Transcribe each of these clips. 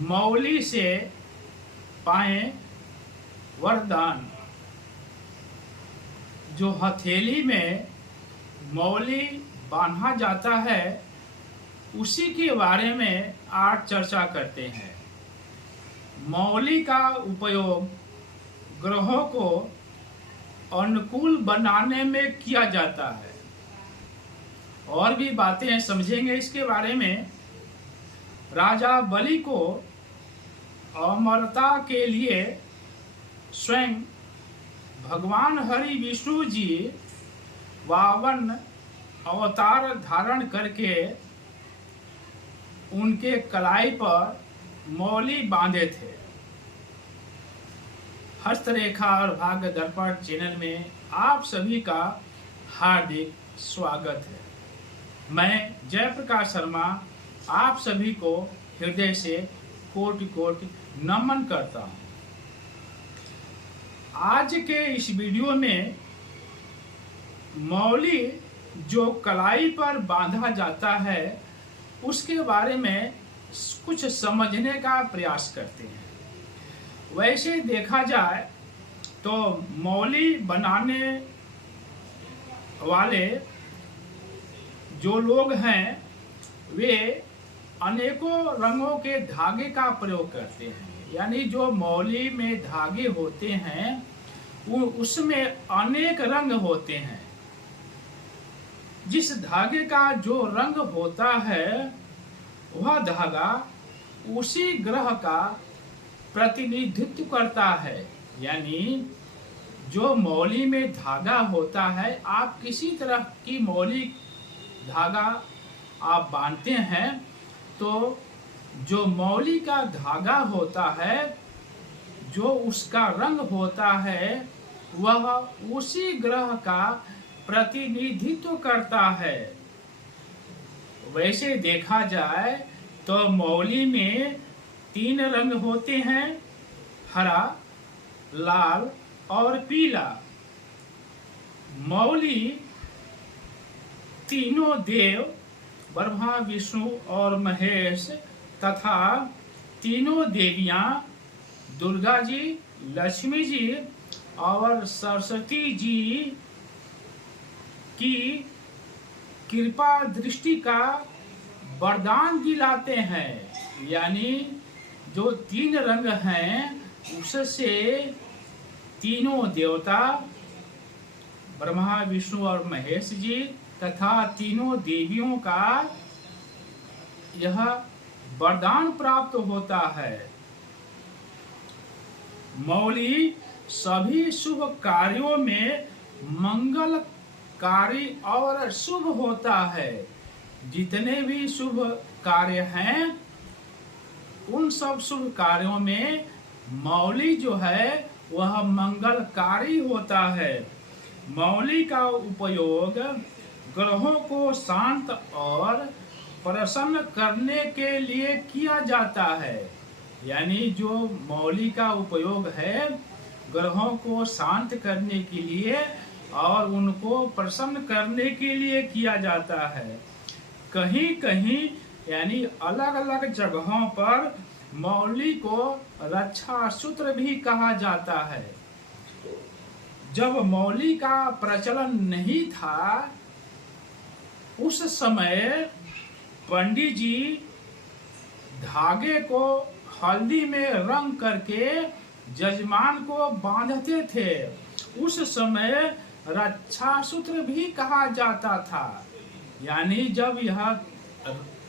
मौली से पाए वरदान। जो हथेली में मौली बांधा जाता है उसी के बारे में आज चर्चा करते हैं। मौली का उपयोग ग्रहों को अनुकूल बनाने में किया जाता है। और भी बातें समझेंगे इसके बारे में। राजा बलि को अमरता के लिए स्वयं भगवान हरि विष्णु जी 52 अवतार धारण करके उनके कलाई पर मौली बांधे थे। हस्तरेखा और भाग्य दर्पण चैनल में आप सभी का हार्दिक स्वागत है। मैं जयप्रकाश शर्मा आप सभी को हृदय से कोटि कोटि नमन करता हूं। आज के इस वीडियो में मौली जो कलाई पर बांधा जाता है उसके बारे में कुछ समझने का प्रयास करते हैं। वैसे देखा जाए तो मौली बनाने वाले जो लोग हैं वे अनेकों रंगों के धागे का प्रयोग करते हैं। यानी जो मौली में धागे होते हैं उसमें अनेक रंग होते हैं। जिस धागे का जो रंग होता है वह धागा उसी ग्रह का प्रतिनिधित्व करता है। यानी जो मौली में धागा होता है, आप किसी तरह की मौली धागा आप बांधते हैं तो जो मौली का धागा होता है, जो उसका रंग होता है, वह उसी ग्रह का प्रतिनिधित्व करता है। वैसे देखा जाए तो मौली में 3 रंग होते हैं, हरा, लाल और पीला। मौली तीनों देव ब्रह्मा, विष्णु और महेश तथा तीनों देवियां दुर्गा जी, लक्ष्मी जी और सरस्वती जी की कृपा दृष्टि का वरदान दिलाते हैं। यानी जो 3 रंग हैं उससे तीनों देवता ब्रह्मा, विष्णु और महेश जी तथा तीनों देवियों का यह वरदान प्राप्त होता है। मौली सभी शुभ कार्यों में मंगलकारी और शुभ होता है। जितने भी शुभ कार्य हैं उन सब शुभ कार्यों में मौली जो है वह मंगलकारी होता है। मौली का उपयोग ग्रहों को शांत और प्रसन्न करने के लिए किया जाता है। यानी जो मौली का उपयोग है ग्रहों को शांत करने के लिए और उनको प्रसन्न करने के लिए किया जाता है। कहीं कहीं यानी अलग अलग जगहों पर मौली को रक्षा सूत्र भी कहा जाता है। जब मौली का प्रचलन नहीं था उस समय पंडित जी धागे को हल्दी में रंग करके जजमान को बांधते थे। उस समय रक्षा सूत्र भी कहा जाता था। यानी जब यह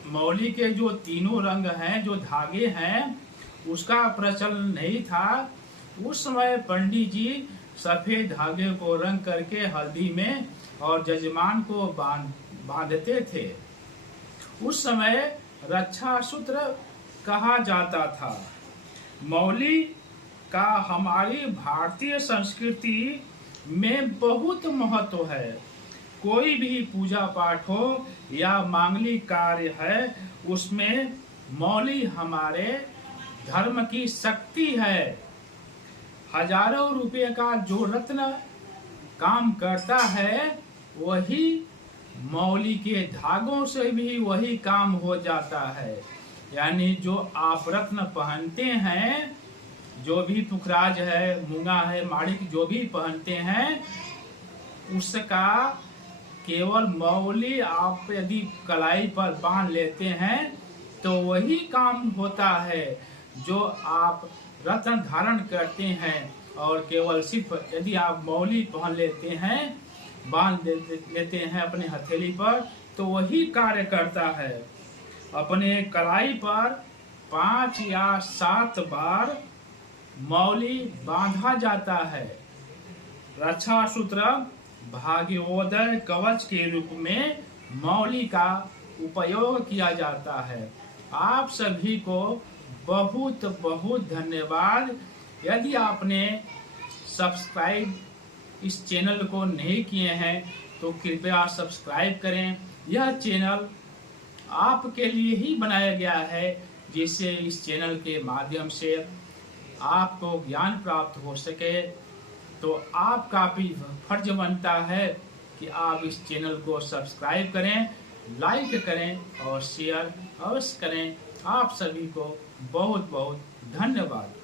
मौली के जो तीनों रंग हैं, जो धागे हैं, उसका प्रचलन नहीं था, उस समय पंडित जी सफेद धागे को रंग करके हल्दी में और जजमान को बांधते थे। उस समय रक्षा सूत्र कहा जाता था। मौली का हमारी भारतीय संस्कृति में बहुत महत्व है। कोई भी पूजा पाठ हो या मांगलिक कार्य है उसमें मौली हमारे धर्म की शक्ति है। हजारों रुपए का जो रत्न काम करता है वही मौली के धागों से भी वही काम हो जाता है। यानी जो आप रत्न पहनते हैं, जो भी पुखराज है, मूंगा है, माणिक जो भी पहनते हैं, उसका केवल मौली आप यदि कलाई पर बांध लेते हैं तो वही काम होता है जो आप रत्न धारण करते हैं। और केवल सिर्फ यदि आप मौली पहन लेते हैं, बांध लेते हैं अपने हथेली पर, तो वही कार्य करता है। अपने कलाई पर 5 या 7 बार मौली बांधा जाता है। रक्षा सूत्र भाग्योदय कवच के रूप में मौली का उपयोग किया जाता है। आप सभी को बहुत बहुत धन्यवाद। यदि आपने सब्सक्राइब इस चैनल को नहीं किए हैं तो कृपया सब्सक्राइब करें। यह चैनल आपके लिए ही बनाया गया है, जिससे इस चैनल के माध्यम से आपको ज्ञान प्राप्त हो सके। तो आपका भी फर्ज बनता है कि आप इस चैनल को सब्सक्राइब करें, लाइक करें और शेयर अवश्य करें। आप सभी को बहुत बहुत धन्यवाद।